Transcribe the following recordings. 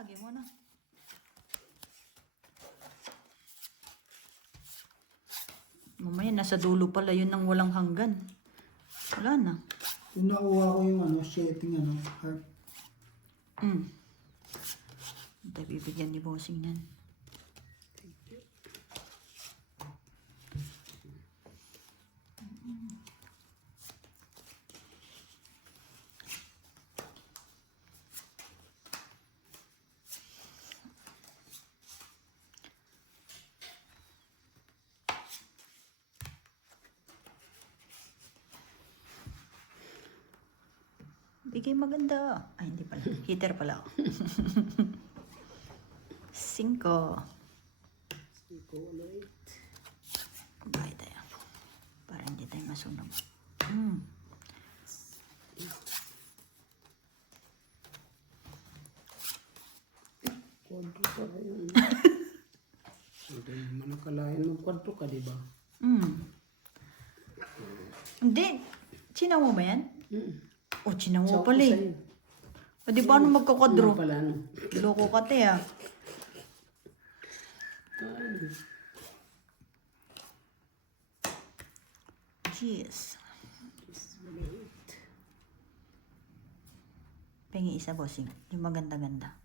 Lagi mo na. Mamaya, nasa dulo pala yun ng walang hanggan. Wala na. Yung nakuha ko yung shaping heart. Ito, bibigyan ni bossing yan. Bigay maganda. Ay, hindi pala. Heater pala ako. 5. ulit. Bakit tayo? Para hindi tayo masunog. Kwadro pa yun. Hindi naman nakalain ng kwadro ka, di ba? Hindi. Sinaw mo ba yan? O, sinaw mo Sabi ko pala eh. sa'yo. O, di paano magkakwadro? Ano pala, ano? Loko ka te ah. Jeez. Pengi isa bossing. Yung maganda-ganda.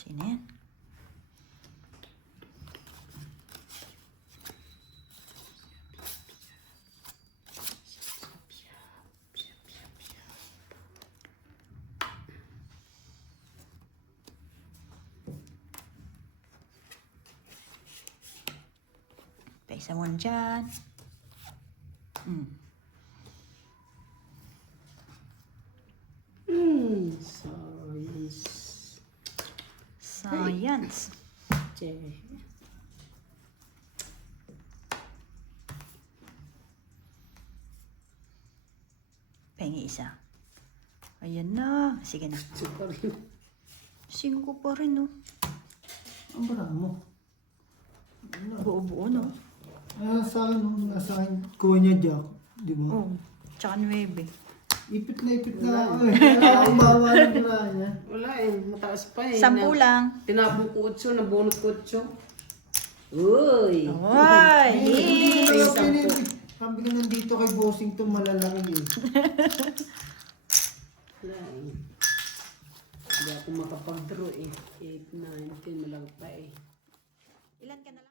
Sino yan? Paisa mo dyan. Science. Science. Che. Pengi isa. Ayan na. Sige na. Super yun. 5 pa rin, no? Ang barang mo. Buo-buo, no? Sa akin, nasa akin, kuha niya Jack. Di ba? Oo. Tsaka 9. Ipit na ako eh. Kaya ako bawa ng pira niya. Wala eh, mataas pa eh. 10 lang. Tinapong ko 8, nabunot ko 8. Uy! Ay! Hindi Ay, ko sampu. pinipit. Sabi ko nandito kay Bossing to malalaki eh. Wala eh. Hindi ako makapag-draw eh. 8, 9, 10, malaki pa eh. Ilan ka na lang?